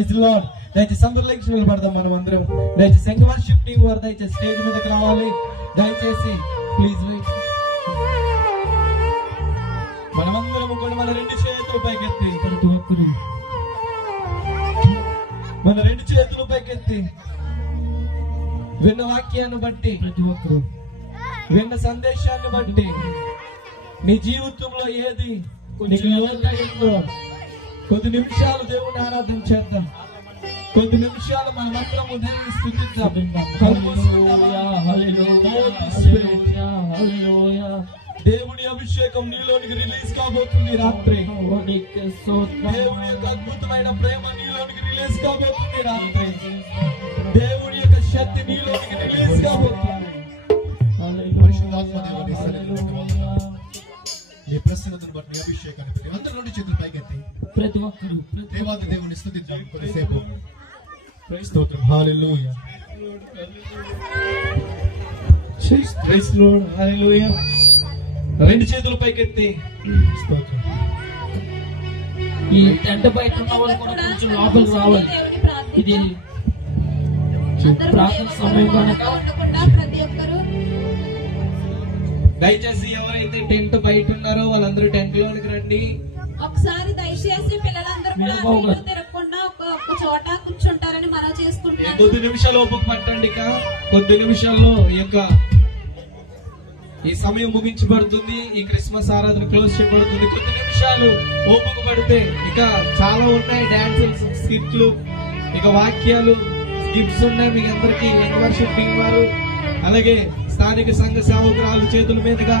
Praise lord. దయచేసి అందరూ lecture నిలబడదాం మనం అందరం. దయచేసి సంఘ వర్షిప్ టీం వారు దయచేసి స్టేజ్ మీదకి రావాలి. దయచేసి ప్లీజ్ వెయిట్. మనమందరం కూడా మన రెండు చేతులు పైకెత్తి, ప్రతి ఒక్కరు మన రెండు చేతులు పైకెత్తి విన్న వాక్యాన్ని బట్టి, ప్రతి ఒక్కరు విన్న సందేశాన్ని బట్టి నీ జీవితంలో ఏది నీకు లోతైందో కొద్ది నిమిషాలు దేవుని ఆరాధన చేద్దాం. కొద్ది నిమిషాలు మన మంత్రము దేవుని స్తుతిద్దాం. దేవుని అభిషేకం నీలోనికి రిలీజ్ కాబోతుంది రాత్రి. దేవుని యొక్క అద్భుతమైన ప్రేమ నీలోనికి రిలీజ్ కాబోతుంది రాత్రి. దేవుని యొక్క శక్తి నీలోనికి రిలీజ్ కాబోతుంది. నీ ప్రసన్నతను బట్టి అభిషేకాన్ని బట్టి అందరి నుండి చేతులు పైకెత్తి ప్రతి ఒక్కరు దేవాది దేవుని స్తుతిద్దాం కొద్దిసేపు. స్తోత్రం. హల్లెలూయా. Praise Lord. హల్లెలూయా. రెండు చేతులు పైకెత్తి స్తోత్రం. ఈ టెంట్ బయట ఉన్న వాళ్ళు కూడా కొంచెం లోపలికి రావాలి. ఇది ప్రార్థన సమయం కనుక దయచేసి ఎవరైతే టెంట్ బయట ఉన్నారో వాళ్ళందరూ టెంట్ లోనికి రండి. ఒకసారి దయచేసి పిల్లలందరూ కూడా తిరగకుండా ఒక చోట కూర్చుంటారని మనం చేసుకుంటున్నాం. కొద్ది నిమిషాలు ఓపిక పట్టండి. ఇక కొద్ది నిమిషాల్లో ఈ సమయం ముగించబడుతుంది. ఈ క్రిస్మస్ ఆరాధన క్లోజ్ చేయబడుతుంది. కొద్ది నిమిషాలు ఓపిక పడితే ఇక చాలా ఉన్నాయి. డాన్సులు, స్కిట్లు, ఇక వాక్యాలు, గిఫ్ట్స్ ఉన్నాయి. మీకు అందరికి యంగ్ వర్షిప్ టీం వారు అలాగే స్థానిక సంఘ సేవకురాలు చేతుల మీదుగా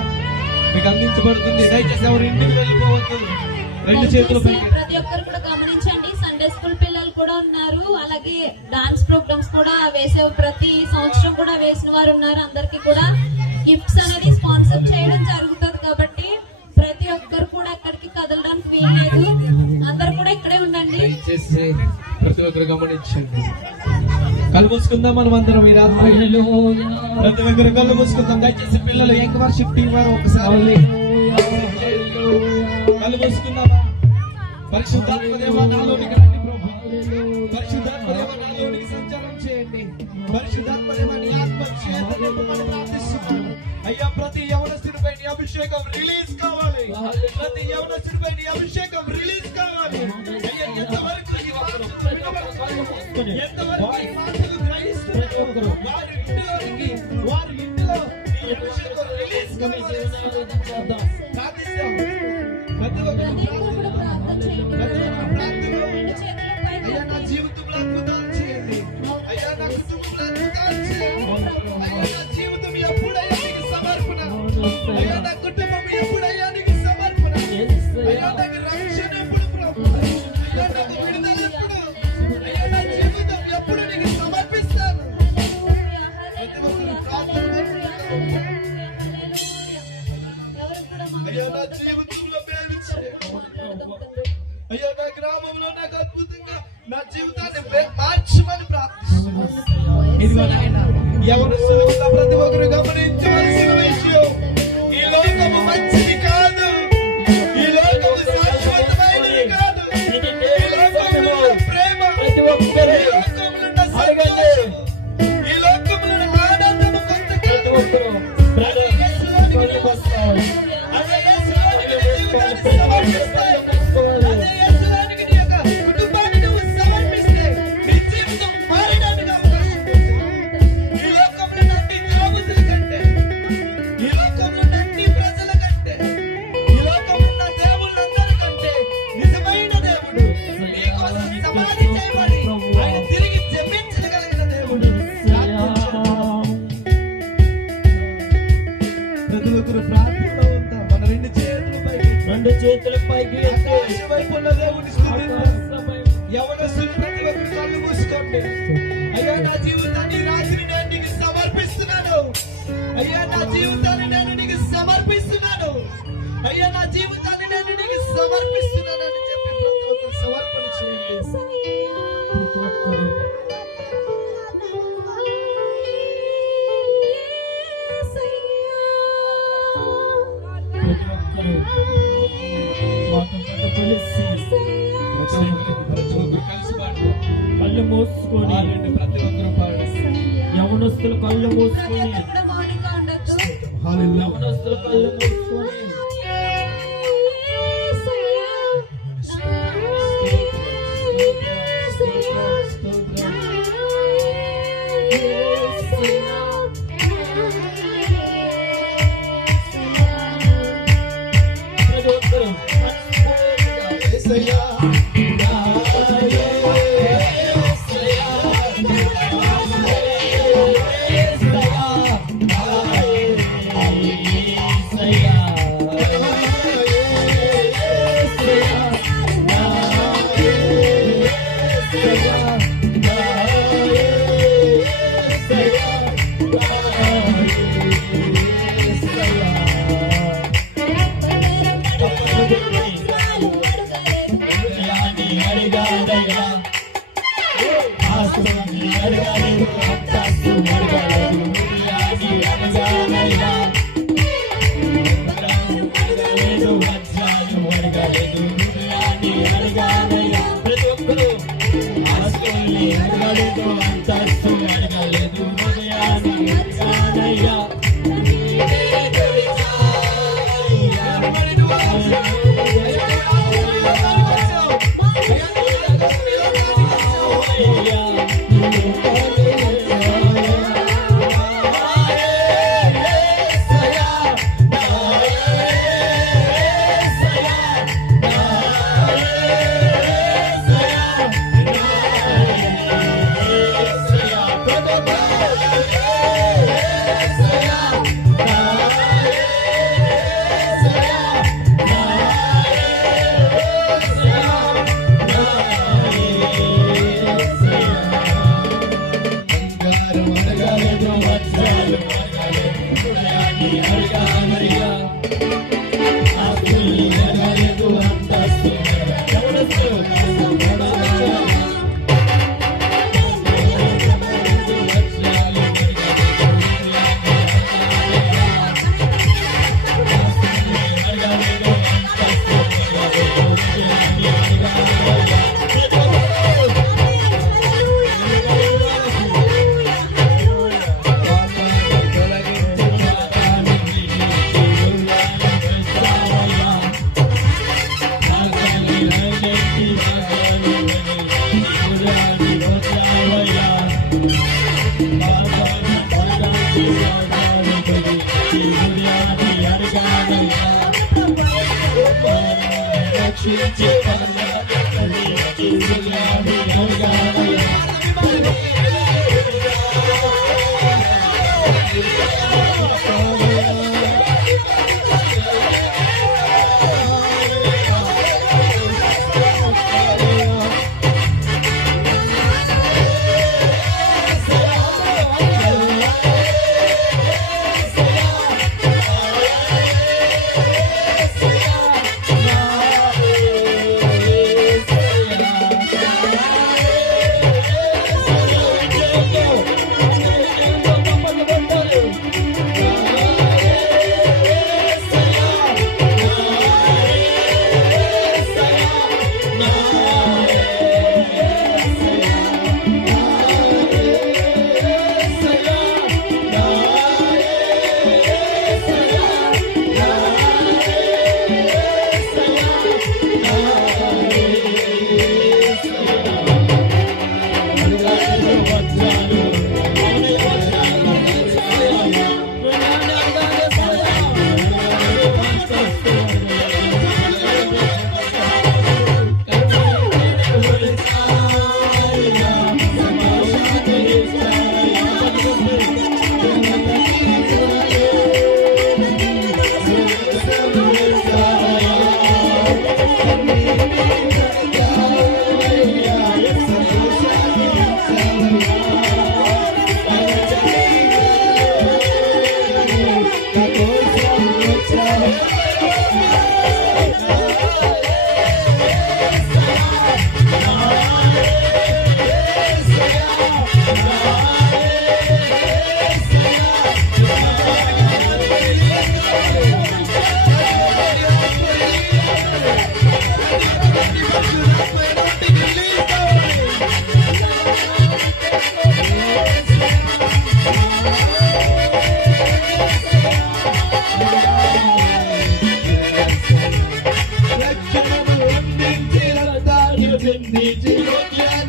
మీకు అందించబడుతుంది. దయచేసి ఎవరు ఇంటికి వెళ్ళిపోవద్దు. రెండు చేతులు పైకి. ప్రతి ఒక్కరు కూడా గమనించండి. సండే స్కూల్ పిల్లలు కూడా ఉన్నారు. అలాగే డాన్స్ ప్రోగ్రామ్స్ కూడా వేసే ప్రతి సంవత్సరం కూడా వేసిన వారు ఉన్నారు. అందరికి కూడా గిఫ్ట్స్ అనేది స్పాన్సర్ చేయడం జరుగుతుంది. కాబట్టి ప్రతి ఒక్కరు కూడా అక్కడికి కదలడానికి వీల్లేదు. అందరు కూడా ఇక్కడే ఉండండి. దయచేసి ప్రతి ఒక్కరు గమనించండి. కళ్ళు మూసుకుందాం మనం అందరం ఈ రాత్రి. ప్రతి ఒక్కరు కళ్ళు మూసుకుందాం. దయచేసి పిల్లలు యంగ్ వర్షిప్ టీం వారు ఒకసారి కళ్ళు మూసుకుందామా? పరిశుద్ధాత్మ దేవా నాలోనికి రండి ప్రభు. పరిశుద్ధాత్మ దేవా నాలోనికి సంచారం చేయండి. పరిశుద్ధాత్మ దేవా నీ ఆత్మ చేతనే మిమ్మల్ని ప్రార్థిస్తున్నాను. అయ్యా ప్రతి యవనస్తుడిపై నీ అభిషేకం రిలీజ్ కావాలి. ప్రతి యవనస్తుడిపై నీ అభిషేకం రిలీజ్ కావాలి. అయ్యా ఎంతవరకు ఈ మాటలు గ్రహిస్తున్నారు వారి ఇంటిలో నీ అభిషేకం రిలీజ్ కావాలి. ప్రార్థిస్తాం. ప్రతి ఒక్కరు అయ్యా నా జీవితంలో అద్భుతాలు చేయండి. అయ్యా నా కుటుంబంలో అద్భుతాలు చేయండి. అయ్యా నా జీవితం ఎప్పుడయ్యా నీకు సమర్పణ. అయ్యా నా కుటుంబం ఎప్పుడయ్యా నీకు సమర్పణ. అయ్యా నాకు రక్షణ ఎప్పుడు ప్రభు. అయ్యా నాకు విడుదల ఎప్పుడు. అయ్యా నా జీవితం ఎప్పుడు నీకు సమర్పిస్తాను. ప్రతి ఒక్కరు ప్రార్థన. అయ్యా నా జీవితంలో మేలు చేయండి. అయ్యా నా గ్రామంలో నాకు అద్భుతంగా నా జీవితాన్ని మార్చమని ప్రార్థిస్తున్నాను. ఇదిగో నాయన ఎవరు ప్రతి ఒక్కరు గమనించవలసిన విషయం, ఈ లోకము మంచిది కాదు. ఈ లోకము శాశ్వతమైనది కాదు. ఈ లోకములో ప్రేమ, ఈ లోకములో సంతోషం, ఈ లోకములో ఆనందము కొంతకాలం అదే యేసులోనికి వస్తాయి. అదే యేసులోనికి నీ జీవితాన్ని సమర్పిస్తాయి. చేతుల పైకి యవనస్తులు ప్రతి ఒక్కరు కళ్ళు మూసుకోండి. అయ్యా నా జీవితాన్ని రాత్రి నేను నీకు సమర్పిస్తున్నాను. అయ్యా నా జీవితాన్ని నేను నీకు సమర్పిస్తున్నాను. అయ్యా నా జీవితాన్ని నేను నీకు సమర్పిస్తున్నాను అని చెప్పి ప్రతి ఒక్కరు సమర్పణ చేయండి. కలిసి కళ్ళు మూసుకొని పాడండి, ప్రతి ఒక్కరూ పాడండి. యవనస్తులు కళ్ళు మూసుకొని ప్రజలు కూడా మౌనంగా ఉండొద్దు. హల్లెలూయా. యవనస్తులు కళ్ళు మూసుకొని ప్రతి ఒక్కరూ యేసయ్యా,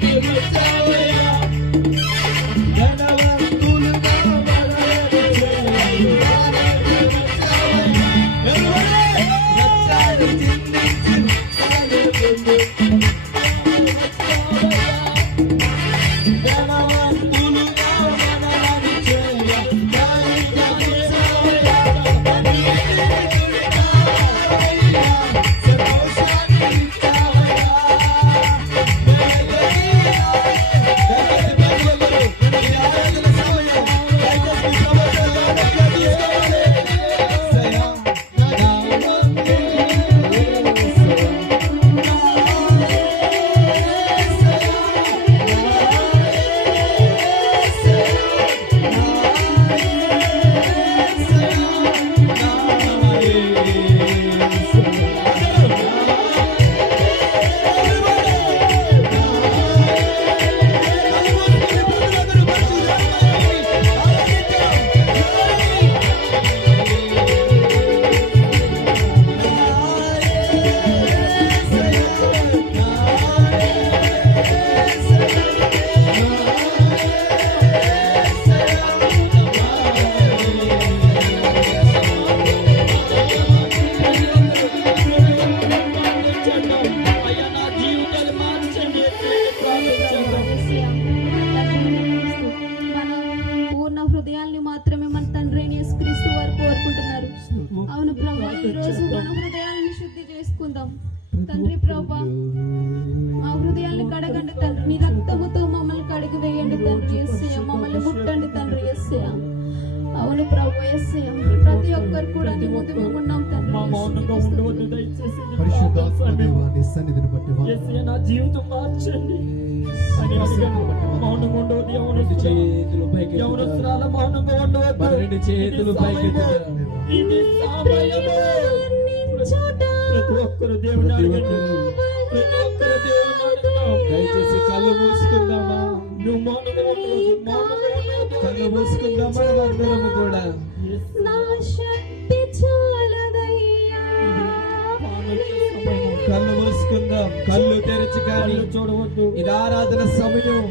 మార్చడానికి వచ్చావయ్యా. ధనవంతులుగా మనలను చేయడానికి వచ్చావయ్యా. ఎవరే? రక్తాలు చిందించి కాలుతుంది. ధనవంతులుగా మనలను చేయడానికి వచ్చావయ్యా. పూర్ణ హృదయాల్ని మాత్రమే మన తండ్రి అయిన యేసుక్రీస్తు వారు కోరుకుంటున్నారు. అవును ప్రభా, ఈ రోజు మన హృదయాలను శుద్ధి చేసుకుందాం తండ్రి. ప్రభా, మా హృదయాల్ని కడగండి తండ్రి. నీ రక్తముతో మమ్మల్ని కడిగి వేయండి తండ్రి. యేసయ్య, మమ్మల్ని ముట్టండి తండ్రి. యేసయ్య, అవును ప్రభు. యేసయ్య, ప్రతి ఒక్కరు కూడా నీ ముందు మేము ఉన్నాం తండ్రి. మౌనంగా ఉండవద్దు దయచేసి. పరిశుద్ధాత్మ దేవా, నీ సన్నిధిని బట్టి యేసయ్య, నా జీవితం మార్చండి అని అడిగాను. మౌనంగా ఉండవద్దు. రెండు చేతులు పైకి యవనస్తురాల మౌనంగా ఉండవద్దు. రెండు చేతులు పైకి ఇది సమయము. ప్రతి ఒక్కరు దేవుని అడగండి. ప్రతి ఒక్కరు దేవుని అడగండి. దయచేసి కళ్ళు మూసుకుందామా? నువ్వు మౌనంగా ఉండవద్దు. మౌనంగా ఉండవద్దు. కళ్ళు మూసుకుందామా? అందరము కూడా నా శక్తి చాలదయ్యా. కళ్ళు మూసుకుందాం. కళ్ళు తెరిచి కానీ చూడవద్దు. ఇది ఆరాధన సమయం.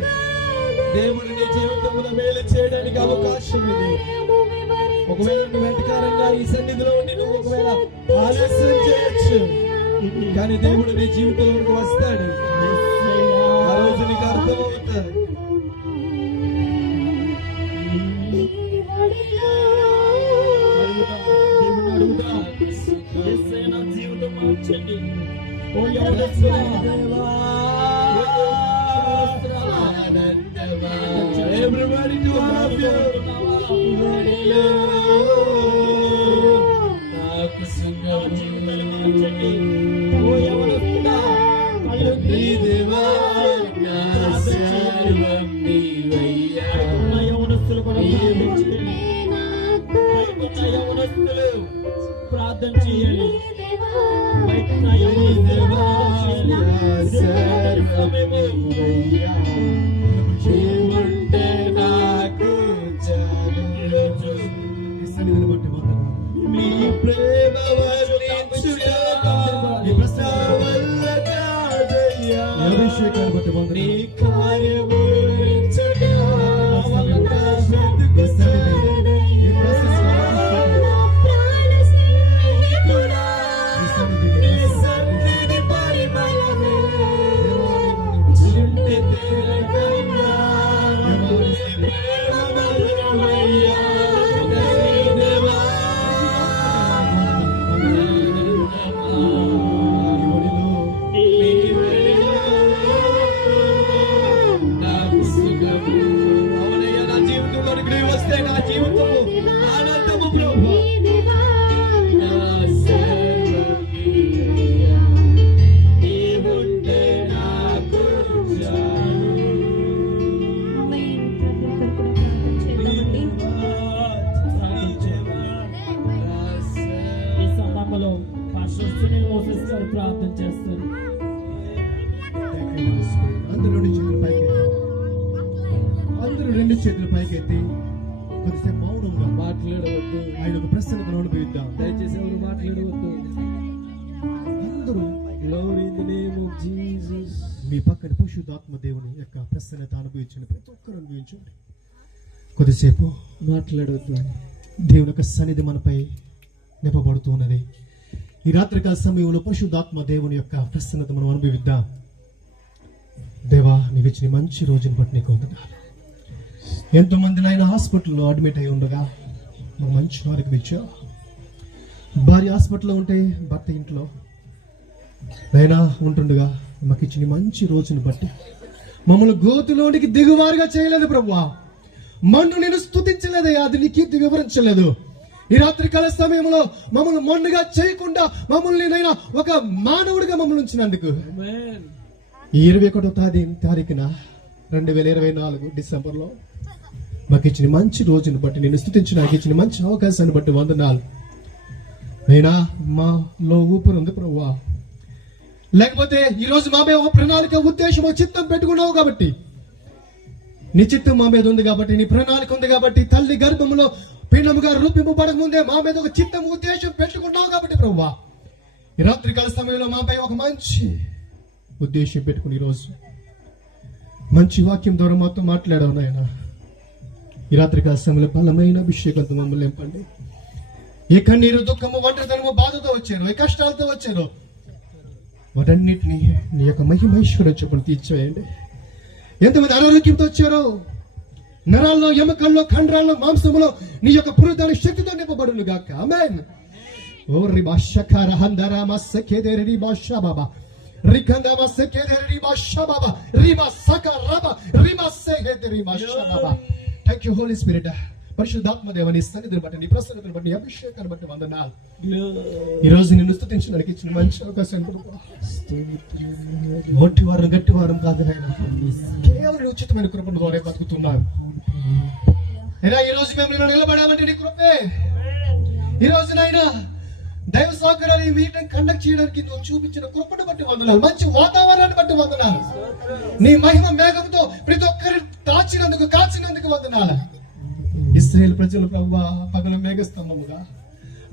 దేవుడు నీ జీవితంలో మేలు చేయడానికి అవకాశం ఇది. ఒకవేళ నువ్వు వెంటకారంగా ఈ సన్నిధిలో ఉండి నువ్వు ఒకవేళ ఆలస్యం చేయొచ్చు, కానీ దేవుడు నీ జీవితంలోకి వస్తాడు. ఆ రోజు నీకు అర్థమవుతుంది. దేవుని అడుగుదాం. యేసయ్య, నా జీవితం మార్చండి. ఓ యెహోవా, Everybody do love you. నాకు సుఖము మార్చండి. ఓ యెహోవా, కళ్ళు నీ దేవా, నా సర్వం నీవయ్యా. ఉన్న యవనస్తులు కూడా ప్రార్థన చేయాలి. బయట యవనస్తులు ప్రార్థన చేయాలి. బయట యవనస్తులు ప్రార్థన చేయాలి. సమయము. నీవుంటే నాకు చాలు. నీ సన్నిధిని బట్టి వందనాలు. నీ ప్రేమ వర్ణించుట నా వల్ల కాదయ్యా. నీ అభిషేకాన్ని బట్టి నీ వందనాలు. కార్యము వర్ణించుట నా వల్ల నీ సన్నిధి, నీ ప్రసన్నత స్నేహితుడా, నీ సన్నిధి, నీ సన్నిధి పరిమళమే చుంటి తీరకన్నా నీ ప్రేమ మధురమయ్యా. దేవా, నీ ఒడిలో నాకు సుఖము. అవునయ్యా, నా జీవితంలోనికి నీవు వస్తే నా జీవితము ఆనందము ప్రభు. నా సర్వం నీవయ్యా. నీవుంటే నాకు చాలు. ఆమేన్. ప్రతి ఒక్కరు కూడా ప్రార్థన చేద్దామండి. ఈ సందర్భంలో పాస్టర్ సునీల్ మోసెస్ గారు ప్రార్థన చేస్తారు. అందరూ రెండు చేతులు పైకెత్తి, అందరూ రెండు చేతులు పైకెత్తి కొద్దిసేపు మౌనంగా మాట్లాడవద్దు. ఆయన ఒక ప్రసన్నతను అనుభవిద్దాం. దయచేసి ఎవరు మాట్లాడవద్దు. అందరూ Glory in the name of Jesus. మీ పక్కన పరిశుద్ధాత్మ దేవుని యొక్క ప్రసన్నత అనుభవించండి. ప్రతి ఒక్కరు అనుభవించండి. కొద్దిసేపు మాట్లాడొద్దు. దేవుని యొక్క సన్నిధి మనపై నింపబడుతున్నది. ఈ రాత్రికాల సమయంలో పరిశుద్ధాత్మ దేవుని యొక్క ప్రసన్నత మనం అనుభవిద్దాం. దేవా, నీవు ఇచ్చిన మంచి రోజుని బట్టి నీకు వందనాలు. ఎంతో మంది నాయన హాస్పిటల్లో అడ్మిట్ అయి ఉండగా మనం మంచి వారికి ఇచ్చావు. భార్య హాస్పిటల్లో ఉంటే భర్త ఇంట్లో నైనా ఉంటుండగా మాకు ఇచ్చిన మంచి రోజుని బట్టి మమ్మల్ని గోతులోనికి దిగువారుగా చేయలేదు ప్రభువా. మన్ను నేను స్తుతించలేదయ్యా, అది నీ కీర్తి వివరించలేదు. ఈ రాత్రికాల సమయంలో మమ్మల్ని మొండుగా చేయకుండా మమ్మల్ని నైనా ఒక మానవుడిగా మమ్మల్ని ఉంచినందుకు ఈ 21వ తారీఖున 2024 డిసెంబర్లో మాకు ఇచ్చిన మంచి రోజుని బట్టి నేను స్తుతించి నాకు ఇచ్చిన మంచి అవకాశాన్ని బట్టి వందనాలు. అయినా మాలో ఊపిరి ఉంది ప్రభువా. లేకపోతే ఈ రోజు మా మీద ఒక ప్రణాళిక, ఉద్దేశం, చిత్తం పెట్టుకున్నావు కాబట్టి, నీ చిత్తం మా మీద ఉంది కాబట్టి, నీ ప్రణాళిక ఉంది కాబట్టి, తల్లి గర్భంలో పిండముగా రూపింపబడక ముందే మా మీద ఒక చిత్తం, ఉద్దేశం పెట్టుకున్నావు కాబట్టి ప్రభువా, ఈ రాత్రికాల సమయంలో మాపై ఒక మంచి ఉద్దేశం పెట్టుకుని ఈరోజు మంచి వాక్యం ద్వారా మాతో మాట్లాడావు నాయన. ఈ రాత్రికాల సమయంలో బలమైన అభిషేకంతో మమ్మల్ని నింపండి. ఏ కన్నీరు, దుఃఖము, ఒంటరితనము, బాధతో వచ్చారు, ఏ కష్టాలతో వచ్చారు, వాటన్నిటినీ నీ యొక్క మహిమైశ్వర్యం చొప్పున తీర్చేయండి. ఎంతమంది అనారోగ్యంతో వచ్చారో, నరాల్లో, ఎముకల్లో, కండరాల్లో, మాంసములో నీ యొక్క పునరుద్ధరణ శక్తితో నింపబడును గాక. ఆమేన్. ఓ రిబా షకర హందరా మస్సకేదెరి రిబా షబాబా రికందా మస్సకేదెరి రిబా షబాబా రిబా సకరబా రిబా సెహెదెరి రిబా షబాబా. Thank you Holy Spirit. పరిశుద్ధాత్మ దేవ, నీ సన్నిధిని బట్టి, నీ ప్రసన్నతను బట్టి, నీ అభిషేకాన్ని బట్టి వందనాలు. ఈ రోజు నిన్ను స్తుతించడానికి ఇచ్చిన మంచి అవకాశం. ఒట్టి వారం, గట్టి వారం కాదు నాయన, కేవలం ఉచితమైన కృపణ ద్వారా బతుకుతున్నారు. అయినా ఈ రోజు మేము నిలబడామంటే నీ కృపే. ఈ రోజు నాయన దైవ సహకారాలు ఈ మీటింగ్ కండక్ట్ చేయడానికి నువ్వు చూపించిన కృపను బట్టి వందనాలు. మంచి వాతావరణాన్ని బట్టి వందనాలు. నీ మహిమ మేఘంతో ప్రతి ఒక్కరిని దాచినందుకు, కాచినందుకు వందనాలు. ఇశ్రాయేలు ప్రజలు ప్రభువా పగలు మేఘస్తంభముగా,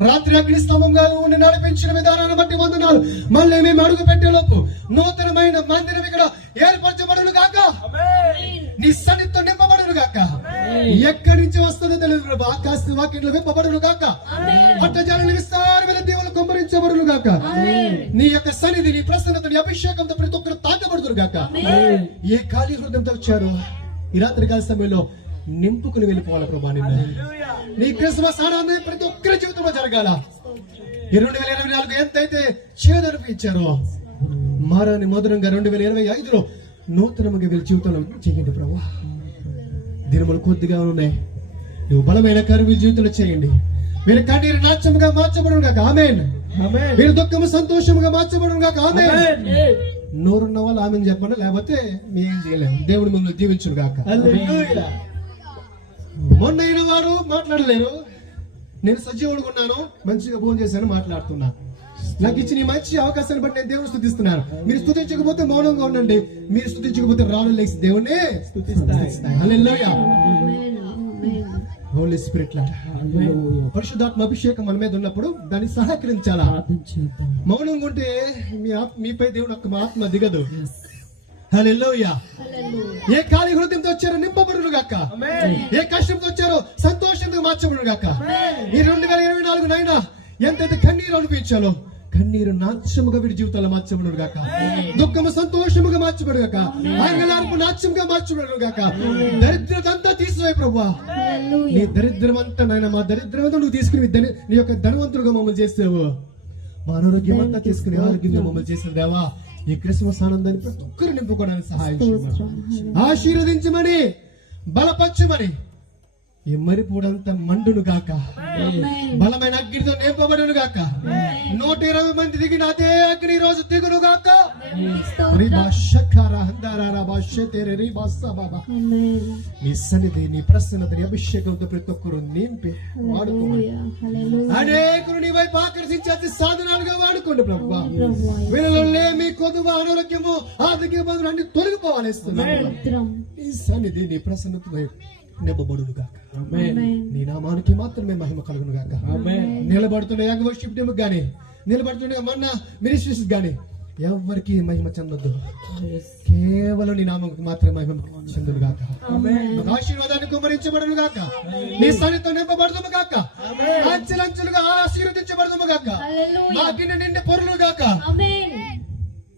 రాత్రి అగ్ని స్తంభంగా ఉండి నడిపించిన విధానాన్ని బట్టి వందనాలు. మళ్ళీ మేము అడుగు పెట్టేలోపు నూతనమైన మందిరం ఇక్కడ ఏర్పరచబడును గాక. నీ సన్నిధితో నింపబడును గాక. ఎక్కడి నుంచి వస్తుందో తెలియదు ప్రభు. ఆకాశ వాక్యంలో విప్పబడును గాక. అట్టజాలను విస్తారమైన దేవులు కుమ్మరించబడును గాక. నీ యొక్క సన్నిధి, నీ ప్రసన్నత, నీ అభిషేకంతో ప్రతి ఒక్కరు తాకబడుతురు గాక. ఏ ఖాళీ హృదయంతో వచ్చారు ఈ రాత్రి కాల సమయంలో నింపుకుని వెళ్ళిపోవాలి ప్రభా. నిన్న నీ క్రిస్మస్ ఆనందం ప్రతి ఒక్కరి జీవితంలో జరగాల. ఈ 2024 ఎంతైతే చేదనిపించారో మారాని మధురంగా 2025లో నూతనముగా వీళ్ళ జీవితంలో చేయండి ప్రభా. దినములు కొద్దిగా ఉన్నాయి, నువ్వు బలమైన కార్యం వీళ్ళ జీవితంలో చేయండి. వీళ్ళ కన్నీరు నాట్యముగా మార్చబడును గాక. ఆమేన్. వీళ్ళ దుఃఖము సంతోషముగా మార్చబడును గాక. ఆమేన్. నోరున్న వాళ్ళు ఆమెన్ చెప్పండి, లేకపోతే మేం చేయలేము. దేవుడు మిమ్మల్ని దీవించును గాక. మొన్న అయిన వారు మాట్లాడలేరు, నేను సజీవుడుగా ఉన్నాను, మంచిగా భోజనం చేశాను, మాట్లాడుతున్నా. నాకు ఇచ్చిన మంచి అవకాశాన్ని బట్టి నేను దేవుని స్తుతిస్తున్నాను. మీరు స్తుతించకపోతే మౌనంగా ఉండండి, మీరు స్తుతించకపోతే రాను లేచి దేవుణ్ణి స్తుతిస్తాను. హల్లెలూయా. హోలీ స్పిరిట్ లా పరిశుద్ధాత్మ అభిషేకం మన మీద ఉన్నప్పుడు దాన్ని సహకరించాలా. మౌనంగా ఉంటే మీపై దేవుని యొక్క ఆత్మ దిగదు. హల్లెలూయా. ఏ ఖాళీ హృదయంతో వచ్చారో నింపబడును గాక. ఏ కష్టంతో వచ్చారో సంతోషంతో మార్చబడును గాక. ఈ 2024 నైనా ఎంతైతే కన్నీరు అనిపించాలో కన్నీరు నాట్యముగా వీడి జీవితాల్లో మార్చబడును గాక. దుఃఖము సంతోషముగా మార్చబడు గాక. ఆంగలార్పు నాట్యముగా మార్చబడును గాక. దరిద్రత అంతా తీసివే ప్రభువా. నీ దరిద్రం అంతా నాయన, మా దరిద్రం అంతా నువ్వు తీసుకుని నీ యొక్క ధనవంతులుగా మమ్మల్ని చేసావు. మా అనారోగ్యం అంతా తీసుకుని ఆరోగ్యంగా మమ్మల్ని చేసిన దేవా, ఈ క్రిస్మస్ ఆనందాన్ని ప్రతి ఒక్కరు నింపుకోవడానికి సహాయం చేయమని, ఆశీర్వదించమని, బలపరచమని, ఈ మరిపూడంతా మండును గాక. బలమైన అగ్నితో నింపబడును గాక. 120 మంది దిగిన అదే అగ్ని రోజు దిగును గాక. నీ సన్నిధి, నీ ప్రసన్నత, నీ అభిషేకంతో ప్రతి ఒక్కరు నింపి వాడుకోమని, అనేకులు నీ వైపు ఆకర్షించే సాధనాలుగా వాడుకోండి ప్రభువా. వీళ్ళలో లేమి, కొదువ, అనారోగ్యము, ఆర్థిక ఇబ్బందులు అన్ని తొలగిపోవాలి. నీ సన్నిధి, నీ ప్రసన్నత నింపబడును గాక. నీ నామానికి మాత్రమే మహిమ కలుగును గాక. నిలబడుతున్న వర్షిప్ టీమ్ గానీ, నిలబడుతున్న మన మినిస్ట్రీస్ గానీ ఎవరికి మహిమ చెందొద్దు, కేవలం నీ నామకు మాత్రమే మహిమ చెందును గాక. ఒక ఆశీర్వాదాన్ని కుమరించబడును గాక, నీ సన్నిధితో నింపబడదుము గాక, అంచెలంచెలుగా ఆశీర్వదించబడదుము గాక, హల్లెలూయా. మా గిన్నె నిండి పొరులు గాక. ఆమేన్.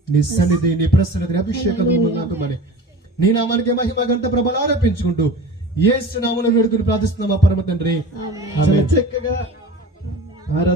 నీ సన్నిధి, నీ ప్రసన్నత, అభిషేకం నాకుమని నీ నామానికి మహిమ గంట ప్రభలు ఆరోపించుకుంటూ యేసు నామములో వేడుకుని ప్రార్థిస్తున్నాం మా పరమ తండ్రి. ఆమేన్. ఆమేన్. చక్కగా